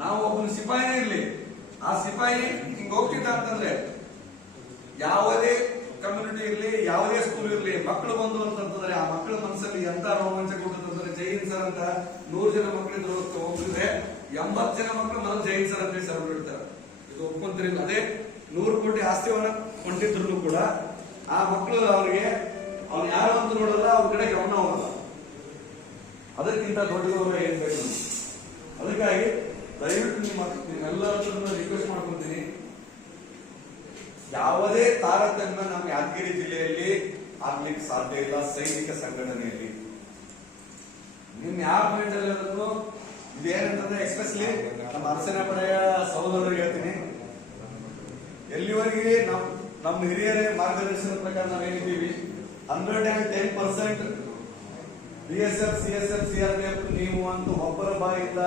ನಾವು ಒಬ್ಬನು ಸಿಪಾಯಿನೇ ಇರ್ಲಿ, ಆ ಸಿಪಾಯಿ ಹಿಂಗ್ ಹೋಗ್ತಿದ್ದ ಅಂತಂದ್ರೆ ಯಾವುದೇ ಕಮ್ಯುನಿಟಿ ಇರ್ಲಿ, ಯಾವುದೇ ಸ್ಕೂಲ್ ಇರ್ಲಿ, ಮಕ್ಕಳು ಬಂದು ಅಂತಂದ್ರೆ ಆ ಮಕ್ಕಳ ಮನಸ್ಸಲ್ಲಿ ಎಂತ ರೋಮಾಂಚ ಕೊಡುತ್ತಂದ್ರೆ ಜೈ ಹಿಂದ್ ಸರ್ ಅಂತ 100 ಜನ ಮಕ್ಕಳಿದ್ರು ಹೋಗಿದ್ರೆ 80 ಜನ ಮಕ್ಕಳು ಮೊದಲು ಜೈ ಹಿಂದ್ ಸರ್ ಅಂತ ಸರ್ ಬಿಡ್ತಾರೆ. ಇದು ಒಪ್ಕೊಂತಿರಲಿಲ್ಲ. ಅದೇ 100 ಕೋಟಿ ಆಸ್ತಿವನ್ನ ಕೊಂಡಿದ್ರು ಕೂಡ ಆ ಮಕ್ಕಳು ಅವ್ರಿಗೆ ಅವ್ನು ಯಾರು ಅಂತ ನೋಡಲ್ಲ, ಅವ್ರ ಕಡೆ ಗಮನ ಹೋಗಲ್ಲ. ಅದಕ್ಕಿಂತ ದೊಡ್ಡ ಗೌರವ ಏನ್ ಬೇಕು? ಅದಕ್ಕಾಗಿ ದಯವಿಟ್ಟು ನಿಮ್ಮೆಲ್ಲರನ್ನು ರಿಕ್ವೆಸ್ಟ್ ಮಾಡ್ಕೊಂತೀನಿ, ಯಾವುದೇ ತಾರತಮ್ಯ ನಮ್ಮ ಯಾದಗಿರಿ ಜಿಲ್ಲೆಯಲ್ಲಿ ಆಗ್ಲಿಕ್ಕೆ ಸಾಧ್ಯ ಇಲ್ಲ. ಸೈನಿಕ ಸಂಘಟನೆಯಲ್ಲಿ ನಿಮ್ ಯಾವ ಪಾಯಿಂಟ್ ಅಲ್ಲಿ ಇದೇನಂತಂದ್ರೆ ಎಕ್ಸ್ಪೆಷಲಿ ನಮ್ಮ ಅರಸೇನಾ ಪಡೆಯ ಸಹೋದರರಿಗೆ ಹೇಳ್ತೀನಿ, ಎಲ್ಲಿವರೆಗೆ ನಮ್ಮ ಹಿರಿಯರ ಮಾರ್ಗದರ್ಶನದ ಪ್ರಕಾರ ನಾವೇನಿದ್ದೀವಿ 110% BSF, CSF, CRPF ನೀವು ಅಂತೂ ಒಬ್ಬರ ಬಾಯಿಂದ